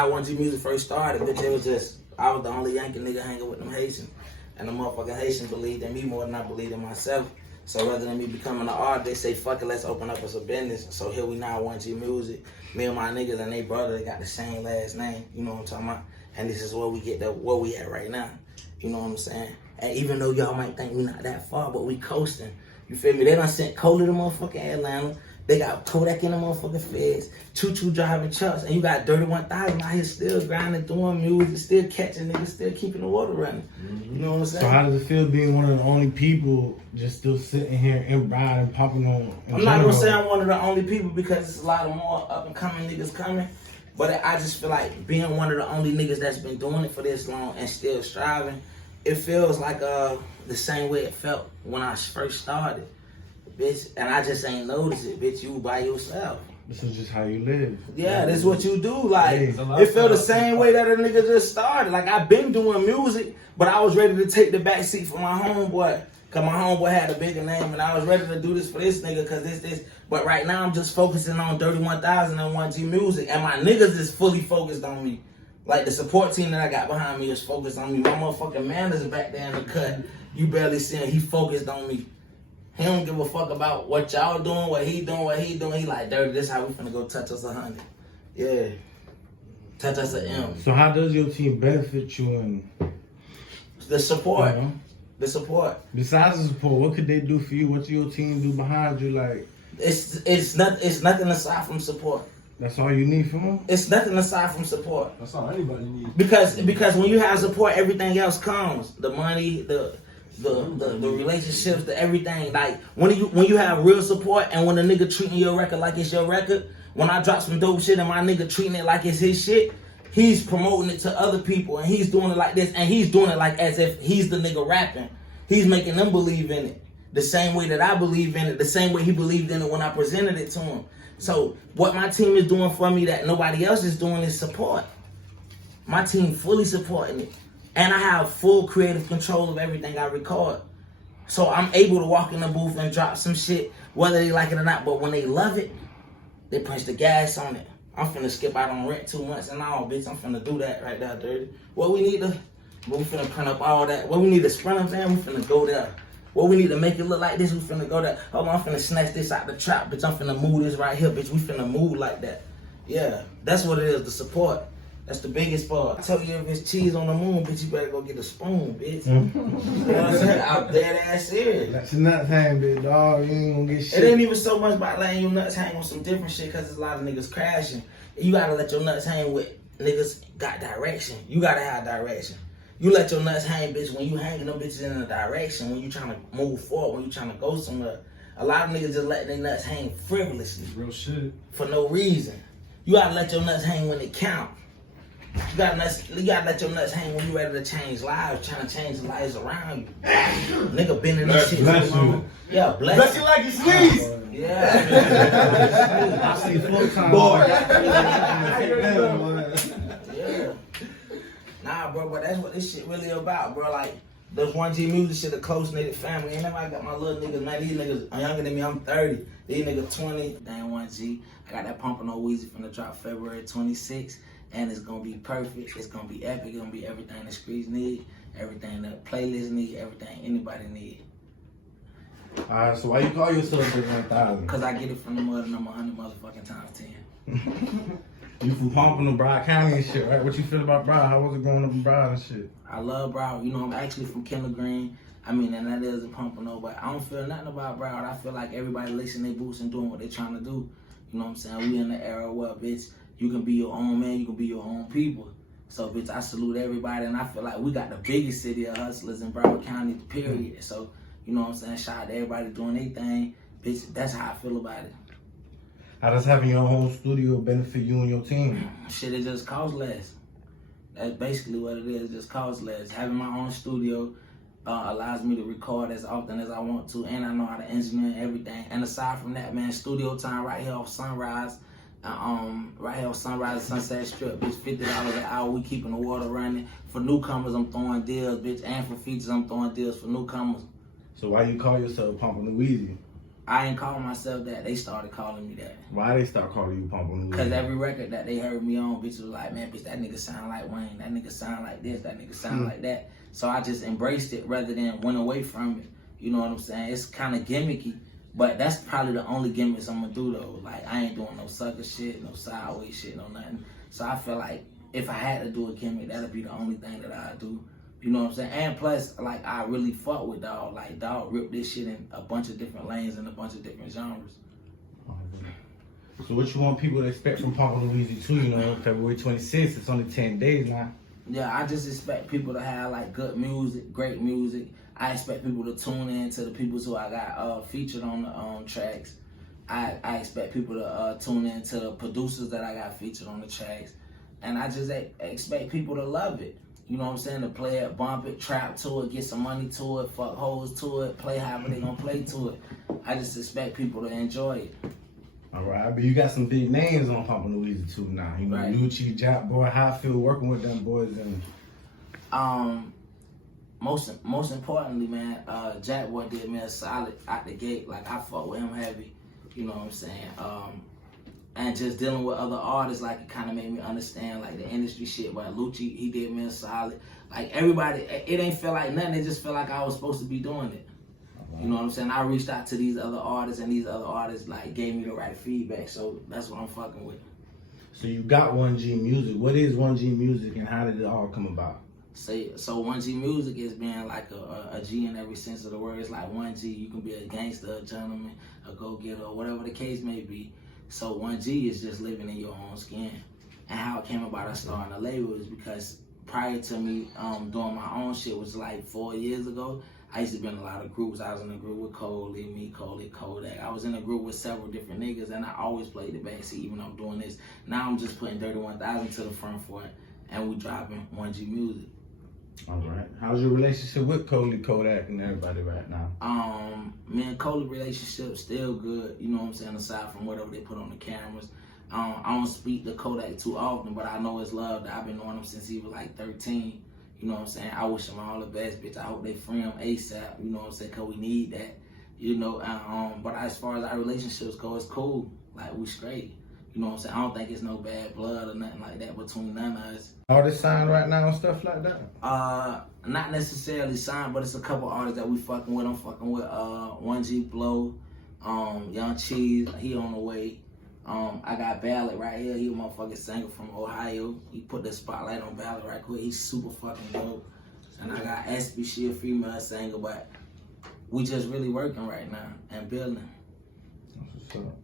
how 1G Music first started, bitch, it was just, I was the only Yankee nigga hanging with them Haitians. And the motherfucking Haitians believed in me more than I believed in myself. So rather than me becoming an artist, they say, fuck it, let's open up as a business. So here we now, 1G Music. Me and my niggas and they brother, they got the same last name. You know what I'm talking about? And this is where we get where we at right now. You know what I'm saying? And even though y'all might think we not that far, but we coasting. You feel me? They done sent Cole to the motherfucking Atlanta. They got Kodak in the motherfucking feds. Choo-choo driving trucks. And you got Dirty1000 out here still grinding, doing music, still catching niggas, still keeping the water running. You know what I'm saying? So how does it feel being one of the only people just still sitting here and riding and popping on? I'm not gonna say I'm one of the only people because there's a lot of more up and coming niggas coming. But I just feel like being one of the only niggas that's been doing it for this long and still striving, it feels like the same way it felt when I first started. Bitch, and I just ain't noticed it, bitch. You by yourself. This is just how you live. Yeah, this is what you do. Like, it felt the same way that a nigga just started. Like, I've been doing music, but I was ready to take the back seat for my homeboy. Cause my homeboy had a bigger name, and I was ready to do this for this nigga, cause this. But right now, I'm just focusing on Dirty1000 and 1G Music, and my niggas is fully focused on me. Like, the support team that I got behind me is focused on me. My motherfucking man is back there in the cut. You barely see him. He focused on me. He don't give a fuck about what y'all doing, what he doing. He like, Dirty, this how we finna go touch us 100. Yeah. Touch us an M. So how does your team benefit you in? The support. The support. Besides the support, what could they do for you? What your team do behind you? Like, it's nothing aside from support. That's all you need from them? It's nothing aside from support. That's all anybody needs. Because when you have support, everything else comes. The money, the relationships, the everything. Like when you have real support and when a nigga treating your record like it's your record, when I drop some dope shit and my nigga treating it like it's his shit, he's promoting it to other people and he's doing it like this and he's doing it like as if he's the nigga rapping. He's making them believe in it. The same way that I believe in it, the same way he believed in it when I presented it to him. So what my team is doing for me that nobody else is doing is support. My team fully supporting it. And I have full creative control of everything I record. So I'm able to walk in the booth and drop some shit, whether they like it or not. But when they love it, they punch the gas on it. I'm finna skip out on rent 2 months and all, bitch. I'm finna do that right there, Dirty. We finna print up all that. What we need to sprint up there, we finna go there. What we need to make it look like this, we finna go there. Hold on, I'm finna snatch this out the trap, bitch. I'm finna move this right here, bitch. We finna move like that. Yeah, that's what it is, the support. That's the biggest part. I tell you, if it's cheese on the moon, bitch, you better go get a spoon, bitch. You know what I'm saying? I'm dead ass serious. That's your nuts hang, big dog. You ain't gonna get shit. It ain't even so much about letting your nuts hang on some different shit, cause there's a lot of niggas crashing. You gotta let your nuts hang with niggas got direction. You gotta have direction. You let your nuts hang, bitch, when you hanging them bitches in a direction, when you trying to move forward, when you trying to go somewhere. A lot of niggas just letting their nuts hang frivolously. Real shit. For no reason. You gotta let your nuts hang when it count. You gotta let your nuts hang when you ready to change lives, trying to change the lives around you. Nigga been in this shit too long. Yeah, bless you like you sneeze. Yeah. I see full time. Boy. Yeah. Nah, bro, but that's what this shit really about, bro. Like, this 1G Music shit, a close-knitted family. Ain't nobody got my little niggas, man. These niggas are younger than me. I'm 30. These niggas 20. Damn 1G. I got that Pompano Weezy finna drop February 26th. And it's gonna be perfect. It's gonna be epic. It's gonna be everything the streets need, everything the playlist need, everything anybody need. Alright, so why you call yourself Dirty1000? Cause I get it from the mud and I'm 100 motherfucking times 10. You from Pompano, Broward County and shit, right? What you feel about Broward? How was it growing up in Broward and shit? I love Broward. You know, I'm actually from Kendall Green. I mean, and that is in Pompano, but I don't feel nothing about Broward. I feel like everybody lacing their boots and doing what they trying to do. You know what I'm saying? We in the era where, bitch, you can be your own man, you can be your own people. So, bitch, I salute everybody, and I feel like we got the biggest city of hustlers in Broward County, period. So, you know what I'm saying? Shout out to everybody doing their thing. Bitch, that's how I feel about it. How does having your own studio benefit you and your team? Shit, it just costs less. That's basically what it is, it just costs less. Having my own studio allows me to record as often as I want to, and I know how to engineer everything. And aside from that, man, studio time right here off Sunrise, right here on Sunrise and Sunset Strip, bitch, $50 an hour, we keeping the water running. For newcomers, I'm throwing deals, bitch, and for features, I'm throwing deals for newcomers. So why you call yourself Pompano Weezy? I ain't calling myself that. They started calling me that. Why they start calling you Pompano? Because every record that they heard me on, bitches was like, man, bitch, that nigga sound like Wayne. That nigga sound like this. That nigga sound like that. So I just embraced it rather than went away from it. You know what I'm saying? It's kind of gimmicky, but that's probably the only gimmicks I'm gonna do though. Like, I ain't doing no sucker shit, no sideways shit, no nothing. So I feel like if I had to do a gimmick, that'd be the only thing that I'd do. You know what I'm saying? And plus, like, I really fuck with Dog. Like, Dog ripped this shit in a bunch of different lanes and a bunch of different genres. So what you want people to expect from Pompano Weezy 2, you know, February 26th, it's only 10 days now. Yeah, I just expect people to have, like, good music, great music. I expect people to tune in to the people who I got featured on the tracks. I expect people to tune in to the producers that I got featured on the tracks. And I just expect people to love it. You know what I'm saying? To play it, bump it, trap to it, get some money to it, fuck hoes to it, play however they gonna play to it. I just expect people to enjoy it. All right, but you got some big names on Pompano Weezy 2 now. You know, Right. Lucci, Jack Boy, how I feel working with them boys. And most importantly, man, Jack Boy did me a solid out the gate. Like, I fuck with him heavy. You know what I'm saying? And just dealing with other artists, like, it kind of made me understand, like, the industry shit. But Lucci, he did me a solid. Like, everybody, it ain't feel like nothing. It just felt like I was supposed to be doing it. You know what I'm saying? I reached out to these other artists, and these other artists, like, gave me the right feedback. So that's what I'm fucking with. So you got 1G Music. What is 1G Music, and how did it all come about? So 1G Music is being like a G in every sense of the word. It's like 1G, you can be a gangster, a gentleman, a go-getter, or whatever the case may be. So 1G is just living in your own skin. And how it came about us starting a label is because prior to me doing my own shit was like 4 years ago. I used to be in a lot of groups. I was in a group with Kodak. I was in a group with several different niggas, and I always played the backseat even though I'm doing this. Now I'm just putting Dirty1000 to the front for it, and we dropping 1G Music. All right. How's your relationship with Kodak and everybody right now? Me and Kodak relationship still good, you know what I'm saying, aside from whatever they put on the cameras. I don't speak to Kodak too often, but I know his love. I've been knowing him since he was like 13. You know what I'm saying? I wish him all the best, bitch. I hope they free him ASAP, you know what I'm saying, because we need that. You know, but as far as our relationships go, it's cool. Like, we straight. You know what I'm saying? I don't think it's no bad blood or nothing like that between none of us. Artists signed right now and stuff like that? Not necessarily signed, but it's a couple artists that we fucking with. I'm fucking with 1G Blow, Young Cheese, he on the way. I got Ballad right here. He a motherfucking singer from Ohio. He put the spotlight on Ballad right quick. He's super fucking dope. And I got Aspie, she a female singer, but we just really working right now and building. That's what's up.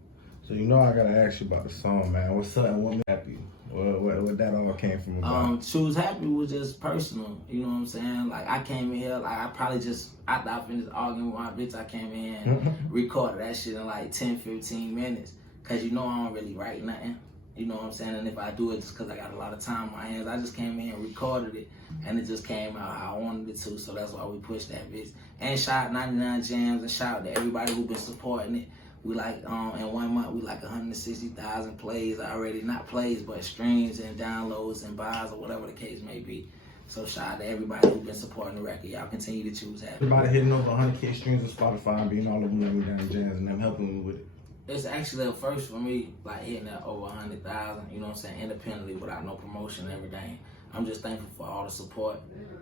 So you know I gotta ask you about the song, man. What's up and what made you happy? What that all came from about? Choose Happy was just personal, you know what I'm saying? Like, I came in here, like, I probably just, after I finished arguing with my bitch, I came in and recorded that shit in like 10, 15 minutes. Cause you know I don't really write nothing, you know what I'm saying? And if I do it just cause I got a lot of time on my hands, I just came in and recorded it, and it just came out how I wanted it to, so that's why we pushed that bitch. And shout out 99 Jams, and shout out to everybody who been supporting it. We like, in 1 month, we like 160,000 plays already. Not plays, but streams and downloads and buys or whatever the case may be. So shout out to everybody who been supporting the record. Y'all continue to choose Happy. Everybody hitting over 100K streams on Spotify and being all over 99 Jams and them helping me with it. It's actually a first for me, like hitting that over 100,000, you know what I'm saying, independently without no promotion and everything. I'm just thankful for all the support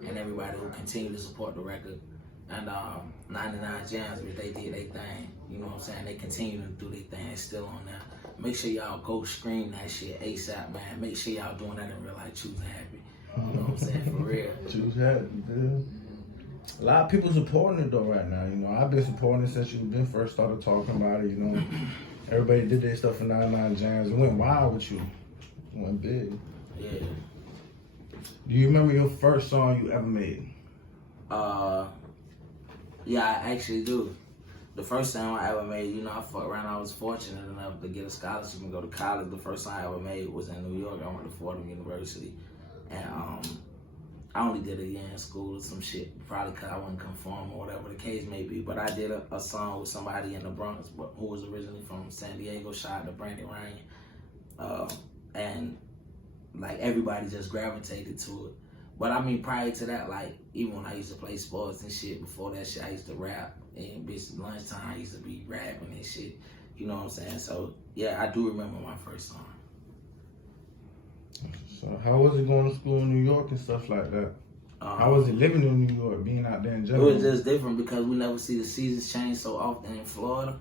and everybody who continue to support the record. And 99 Jams, they did their thing, you know what I'm saying? They continue to do their thing, it's still on there. Make sure y'all go stream that shit ASAP, man. Make sure y'all doing that in real life, choosing Happy. You know what I'm saying, for real. Choose Happy, dude. A lot of people supporting it though right now. You know, I've been supporting it since you been first started talking about it. You know, everybody did their stuff for 99 Jams. It went wild with you. It went big. Yeah. Do you remember your first song you ever made? Yeah, I actually do. The first song I ever made, you know, I fucked around. I was fortunate enough to get a scholarship and go to college. The first song I ever made was in New York. I went to Fordham University, and I only did a year in school or some shit, probably because I wasn't conform or whatever the case may be. But I did a song with somebody in the Bronx who was originally from San Diego, shout out to Brandon Ryan. And like everybody just gravitated to it. But I mean, prior to that, like, even when I used to play sports and shit, before that shit, I used to rap. And bitch, lunchtime, I used to be rapping and shit. You know what I'm saying? So, yeah, I do remember my first song. So how was it going to school in New York and stuff like that? How was it living in New York, being out there in general? It was just different because we never see the seasons change so often in Florida.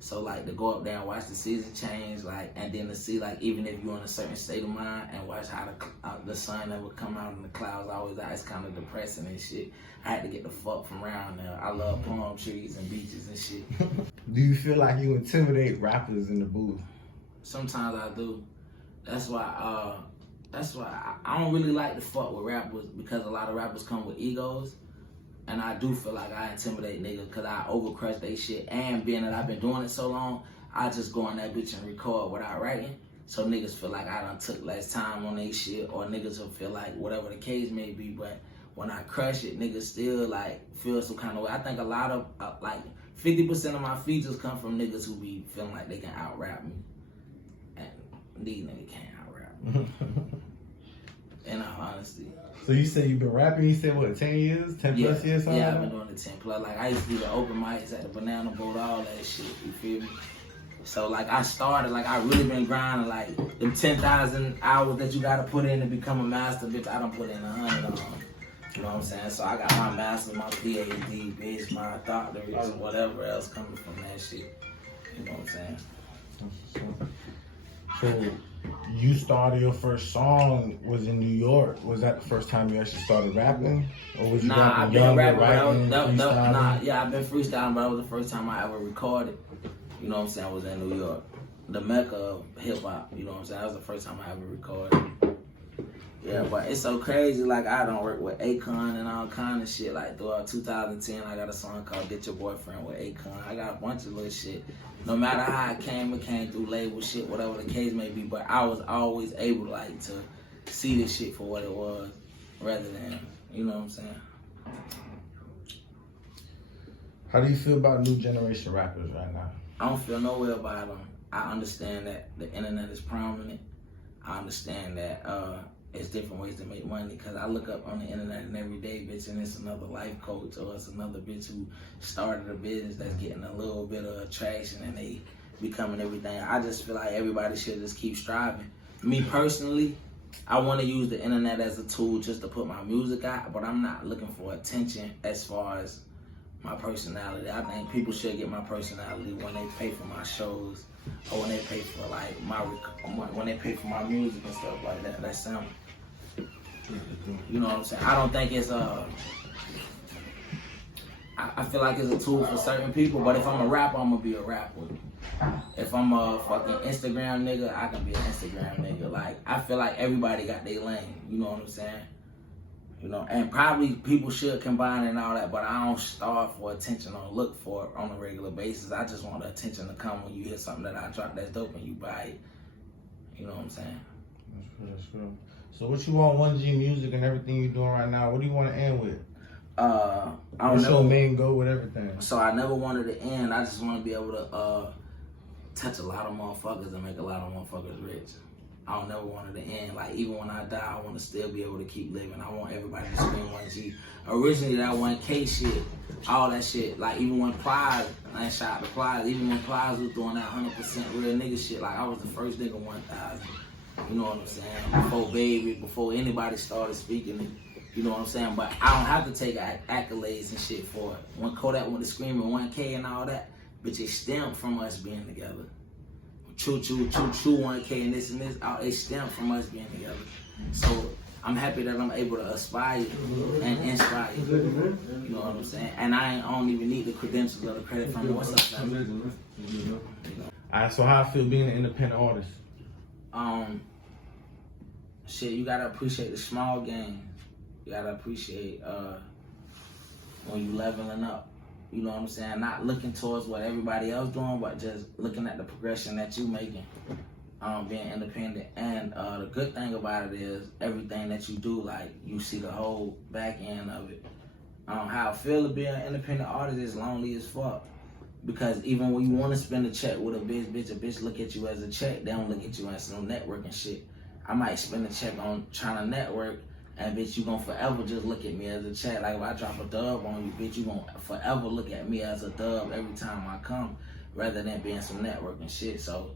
So, like, to go up there and watch the season change, like, and then to see, like, even if you're in a certain state of mind and watch how the sun never come out in the clouds, always it's kind of depressing and shit. I had to get the fuck from around there. I love palm trees and beaches and shit. Do you feel like you intimidate rappers in the booth? Sometimes I do. That's why I don't really like to fuck with rappers, because a lot of rappers come with egos. And I do feel like I intimidate niggas because I overcrush they shit. And being that I've been doing it so long, I just go on that bitch and record without writing. So niggas feel like I done took less time on they shit, or niggas will feel like whatever the case may be. But when I crush it, niggas still like feel some kind of way. I think a lot of, like 50% of my features come from niggas who be feeling like they can out-rap me. And these niggas can't out-rap me. In all honesty. So you said you've been rapping, you said what, 10 years? 10 plus years? Yeah, I've been doing the 10 plus. Like, I used to do the open mics at the Banana Boat, all that shit, you feel me? So, like, I started, like, I really been grinding, like, them 10,000 hours that you gotta put in to become a master, bitch, I done put in 100 on. You know what I'm saying? So, I got my master, my PhD, bitch, my doctorate, and whatever else coming from that shit. You know what I'm saying? So, you started your first song was in New York. Was that the first time you actually started rapping? Or was you I've been younger, rapping, writing, freestyling? I've been freestyling, but that was the first time I ever recorded. You know what I'm saying? I was in New York, the mecca of hip hop. You know what I'm saying? That was the first time I ever recorded. Yeah, but it's so crazy. Like, I don't work with Akon and all kind of shit. Like, throughout 2010, I got a song called "Get Your Boyfriend" with Akon. I got a bunch of little shit. No matter how it came through label shit, whatever the case may be. But I was always able, like, to see this shit for what it was, rather than, you know what I'm saying? How do you feel about new generation rappers right now? I don't feel no way about them. I understand that the internet is prominent. I understand that it's different ways to make money, because I look up on the internet and every day, bitch, and it's another life coach, or it's another bitch who started a business that's getting a little bit of traction and they becoming everything. I just feel like everybody should just keep striving. Me personally, I want to use the internet as a tool just to put my music out, but I'm not looking for attention as far as my personality. I think people should get my personality when they pay for my shows, or when they pay for like when they pay for my music and stuff like that. That's simple. You know what I'm saying? I don't think it's I feel like it's a tool for certain people, but if I'm a rapper, I'm gonna be a rapper. If I'm a fucking Instagram nigga, I can be an Instagram nigga. Like, I feel like everybody got their lane. You know what I'm saying? You know, and probably people should combine and all that, but I don't starve for attention or look for it on a regular basis. I just want the attention to come when you hear something that I drop that's dope and you buy it. You know what I'm saying? That's true. So what you want 1G music and everything you're doing right now, what do you want to end with? What's your main goal with everything? So I never wanted to end. I just want to be able to touch a lot of motherfuckers and make a lot of motherfuckers rich. I don't never want it to end. Like, even when I die, I want to still be able to keep living. I want everybody to scream 1G. Originally, that 1K shit, all that shit, like, even when Plies, I ain't shot the Plies, even when Plies was doing that 100% real nigga shit, like, I was the first nigga 1,000. You know what I'm saying? Before Baby, before anybody started speaking it. You know what I'm saying? But I don't have to take accolades and shit for it. When Kodak went to screaming 1K and all that, bitch, it stemmed from us being together. True, 1K and this, it stemmed from us being together. So I'm happy that I'm able to aspire and inspire. You know what I'm saying? And I don't even need the credentials or the credit from it. What's up, fam? You know? Alright, so how I feel being an independent artist? Shit, you gotta appreciate the small games. You gotta appreciate when you leveling up. You know what I'm saying? Not looking towards what everybody else doing, but just looking at the progression that you making, being independent. And the good thing about it is everything that you do, like, you see the whole back end of it. How I feel to be an independent artist is lonely as fuck. Because even when you want to spend a check with a bitch look at you as a check. They don't look at you as no networking shit. I might spend a check on trying to network, And bitch, you gonna forever just look at me as a chat. Like if I drop a dub on you, bitch, you gonna forever look at me as a dub every time I come, rather than being some networking shit. So,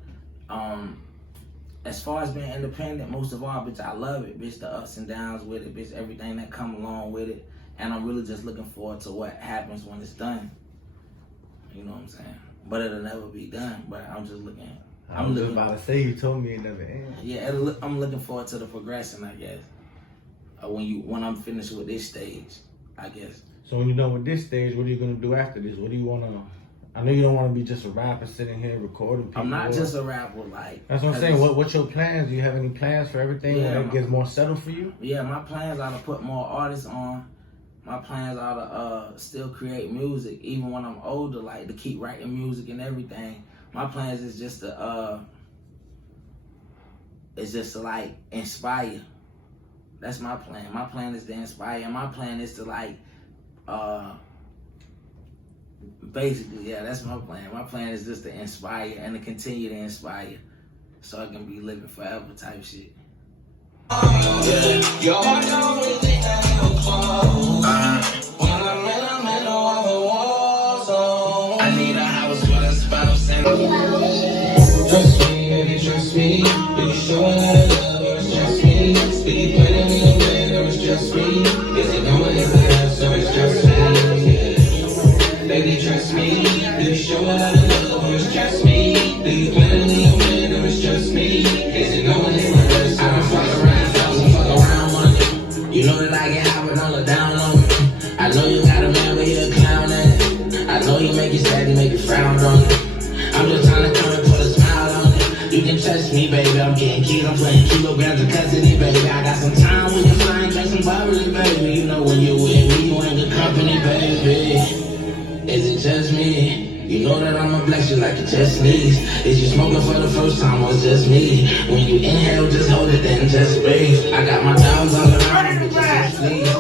as far as being independent, most of all, bitch, I love it, bitch, the ups and downs with it, bitch, everything that come along with it. And I'm really just looking forward to what happens when it's done. You know what I'm saying? But it'll never be done. But I'm just looking. I'm just about to say, you told me it never ends. Yeah, I'm looking forward to the progression, I guess. When I'm finished with this stage, I guess. So when you're done with this stage, what are you gonna do after this? What do you wanna? I know you don't want to be just a rapper sitting here recording people. I'm not just a rapper, like. That's what I'm saying. What's your plans? Do you have any plans for everything when it gets more settled for you? Yeah, my plans are to put more artists on. My plans are to still create music, even when I'm older, like to keep writing music and everything. My plans is just to like inspire. That's my plan. My plan is to inspire. And my plan is to like basically, yeah, that's my plan. My plan is just to inspire and to continue to inspire, so I can be living forever type shit. I need a house with a spot of sand. Trust me, baby, trust me. Baby, show a lot of love, or it's just me. Baby, putting me away, or it's just me. Is it going in the house, or it's just me? Baby, trust me. Baby, show a lot of love, or it's just me. Baby, putting me away, or it's just me. Is it going in the house, I don't fuck around money. You know that I get hot when all down on me. I know you got a man, but you're a clown at it. I know you make it sad and make it frown on it. I'm just trying to come and put a smile on it. You can trust me, baby. I'm getting keys, I'm playing kilograms of custody, baby. I got some time when you're flying, drink some bubbly, baby. You know when you're with me, you ain't good company, baby. Is it just me? You know that I'ma bless you like it just needs. Is you smoking for the first time or it's just me? When you inhale, just hold it, then just breathe. I got my dogs all around me, just please.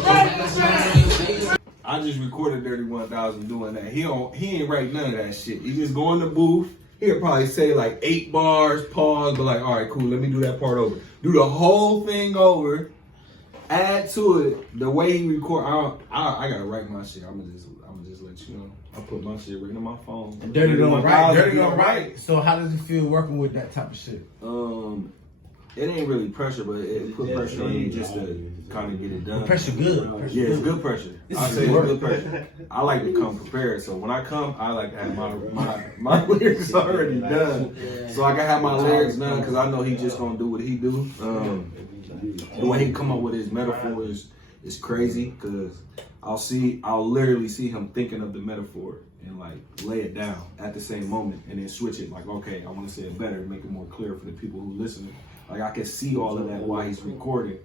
I just recorded Dirty1000 doing that. He ain't write none of that shit. He just go in the booth. He'll probably say like 8 bars, pause, but like, all right, cool, let me do that part over. Do the whole thing over. Add to it the way he record. I gotta write my shit. I'm gonna just let you know. I put my shit right on my phone. And Dirty don't write. Dirty don't write. So how does it feel working with that type of shit? It ain't really pressure, but it put pressure on you just to kind of get it done. Pressure good. Yeah, it's good pressure. I say it's good pressure. I like to come prepared, so when I come, I like to have my lyrics already done, so I can have my lyrics done because I know he just gonna do what he do. The way he come up with his metaphor is crazy because I'll literally see him thinking of the metaphor and like lay it down at the same moment and then switch it like, okay, I want to say it better, make it more clear for the people who listen. Like I can see all of that while he's recording,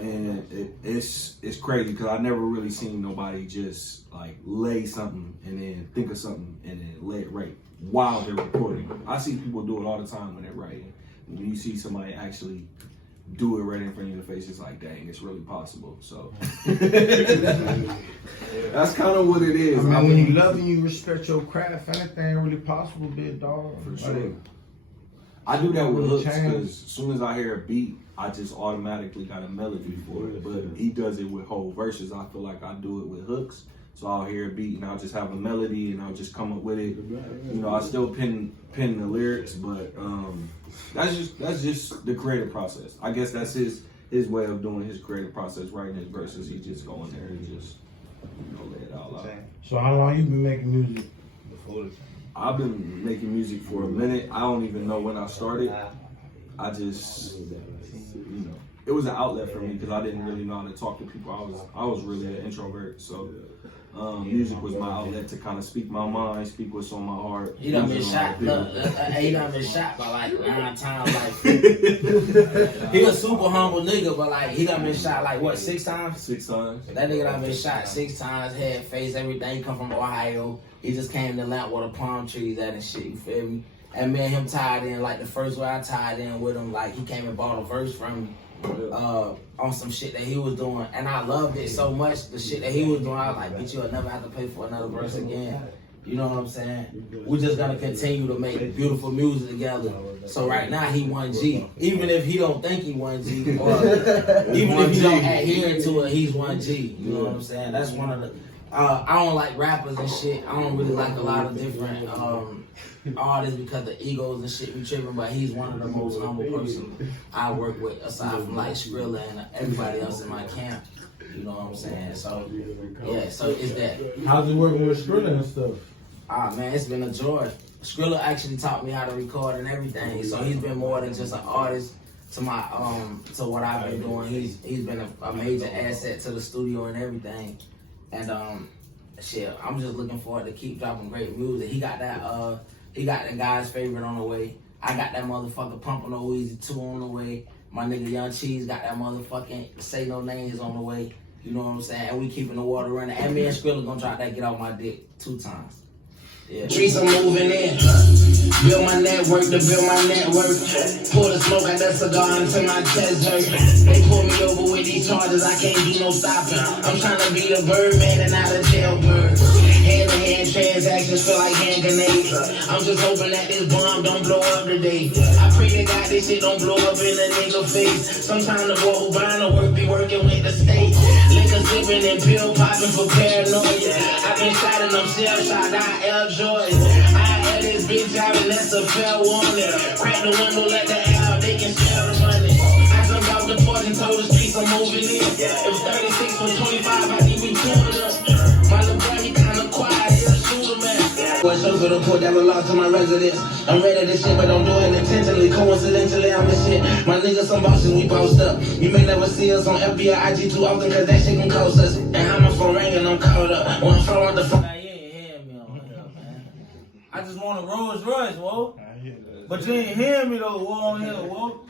and it's crazy because I never really seen nobody just like lay something and then think of something and then lay it right while they're recording. I see people do it all the time when they're writing. When you see somebody actually do it right in front of your face, it's like, dang, it's really possible. So that's kind of what it is. I mean, when you love and you respect your craft, anything really possible, big dog. For sure. I do that with hooks because as soon as I hear a beat, I just automatically got a melody for it. But he does it with whole verses. I feel like I do it with hooks. So I'll hear a beat and I'll just have a melody and I'll just come up with it. You know, I still pen the lyrics, but that's just the creative process. I guess that's his way of doing his creative process, writing his verses. He just go in there and just, you know, lay it all out. So how long you been making music before this? I've been making music for a minute. I don't even know when I started. I just, you know, it was an outlet for me because I didn't really know how to talk to people. I was really an introvert, so music was my outlet to kind of speak my mind, speak what's on my heart. He done been shot. He done been shot by like 9 times. Like he a super humble nigga, but like he done been shot like what 6 times? 6 times. That nigga done been shot 6 times, head, face, everything. He come from Ohio. He just came to Atlanta where the palm trees at and shit. You feel me? And me and him tied in like the first way I tied in with him. Like he came and bought a verse from me. On some shit that he was doing, and I loved it so much. The shit that he was doing, I was like, bitch, you'll never have to pay for another verse again. You know what I'm saying? We're just gonna continue to make beautiful music together. So right now he 1G. Even if he don't think he 1G, or even if he don't adhere to it, he's 1G. You know what I'm saying? That's one of the. I don't like rappers and shit. I don't really like a lot of different artists because the egos and shit be tripping. But he's one of the most humble person I work with, aside from like Skrilla and everybody else in my camp. You know what I'm saying? So yeah, so it's that. How's it working with Skrilla and stuff? Man, it's been a joy. Skrilla actually taught me how to record and everything. So he's been more than just an artist to my to what I've been doing. He's been a major asset to the studio and everything. And shit, I'm just looking forward to keep dropping great music. He got that guy's favorite on the way. I got that motherfucker Pompano Weezy 2 on the way. My nigga Young Cheese got that motherfucking Say No Names on the way. You know what I'm saying? And we keeping the water running. And me and Skrilla gonna drop that Get Off My Dick 2 times. Yeah. Streets I'm moving in. Build my network to build my network. Pour the smoke at that cigar until my chest hurt. They pull me over with these charges, I can't do no stopping. I'm trying to be the Birdman and not a jailbird. Hand-to-hand transactions feel like hand grenades. I'm just hoping that this bomb don't blow up today. I pray to God this shit don't blow up in a nigga face. Sometimes the boy who buying the work be working with the state. Liquor sipping and pill popping for paranoia. I've been shot and I'm shell-shocked, I enjoy it. I had this bitch out and that's a fair warning. Crack the window, let the air out, they can share the money. I jumped out the porch and told the streets I'm moving in. It was 36 for 25, I think we tuned up. My little boy, he kinda quiet, he'll shoot him at. Boy, so for the port that belongs to my residence. I'm ready to this shit, but don't do it intentionally. Coincidentally, I'm the shit. My niggas, some bosses, we bossed up. You may never see us on FBI IG too often, cause that shit can cost us. And how my phone ringing, I'm caught up. When I'm throwing the phone. I just want a Rolls Royce, whoa. But you ain't hearing me though, whoa, on here, whoa.